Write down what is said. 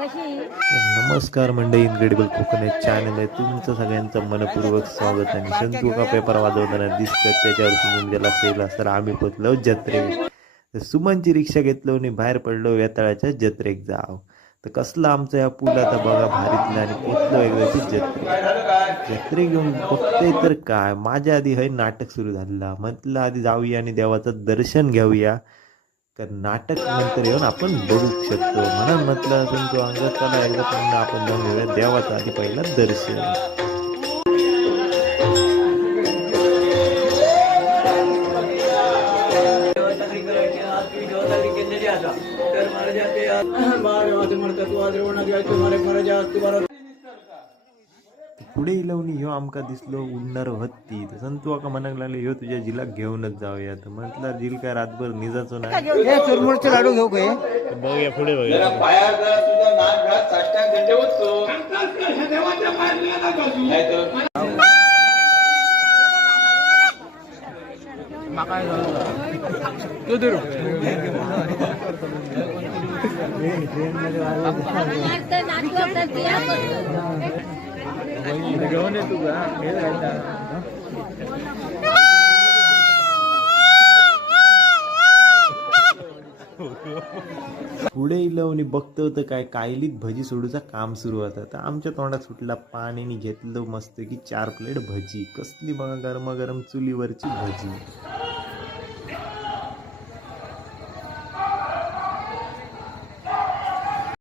नमस्कार मंडळी, incredible कोकणट channel आहे तुमचं सगळ्यांचं मनपूर्वक स्वागत. आणि संतू का पेपर वाजवताना दिसतं त्याच्यावर तुमच्या लक्ष येईल असं आम्ही पोचलो जत्रेक. सुमनची रिक्षा घेतलो आणि बाहेर पडलो वेताळाच्या जत्रेक जाव. तर कसलं आमचं या पूल आता बघा भारीतलं आणि पोचलो एकदाची जत्रे घेऊन बघते तर काय माझ्या आधी हे नाटक सुरू झालेलं. म्हटलं आधी जाऊया आणि देवाचं दर्शन घेऊया, तर नाटक नंतर येऊन आपण बघू शकतो. म्हणून म्हटलं असेल तो अंगात चला एकदा पुन्हा आपण जाऊन घेऊया देवाचं आधी पहिला दर्शन. पुढे इलवणी ह्यो आमका दिसलो उडणार हत्ती. तर संतू आका म्हणायला लागले ह्यो तुझ्या जिला घेऊनच जाऊया. तर म्हटलं जिल काय रातभर निजाचो नाही. चुरमुरचे लाडू घेऊ काय? बघूया पुढे बघूया. पुढे इलवणी बघतो तर काय कायलीत भजी सोडूचा काम सुरू होता. तर आमच्या तोंडात सुटला पाण्याने घेतलं मस्त की 4 प्लेट भजी. कसली बघा गरमागरम चुलीवरची भजी.